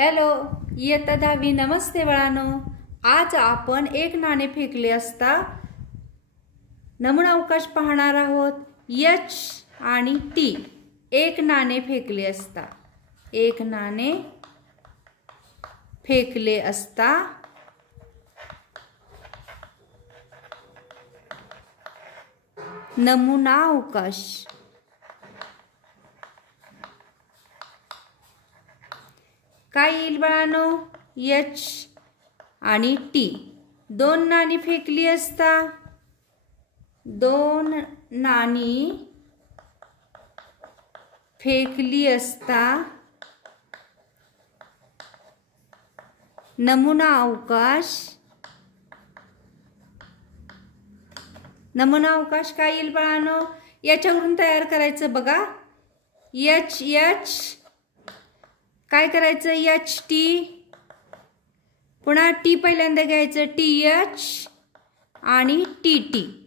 Hello, इयत्ता 10वी. नमस्ते बाळांनो. आज आपण एक नाणे फेकले असता नमुना अवकाश पाहणार आहोत. एच आणि टी. एक नाणे फेकले असता, एक नाणे फेकले असता नमुना अवकाश. काय येईल बाळांनो? एच आणि टी. दोन नाणी फेकली असता, दोन नाणी फेकली असता नमुना अवकाश. नमुना अवकाश काय येईल बाळांनो? याच्यावरून तयार करायचं बघा. एच एच काय करायचं? H T. पुन्हा टी पहिल्यांदा घ्यायचं, टी एच आणि टी टी.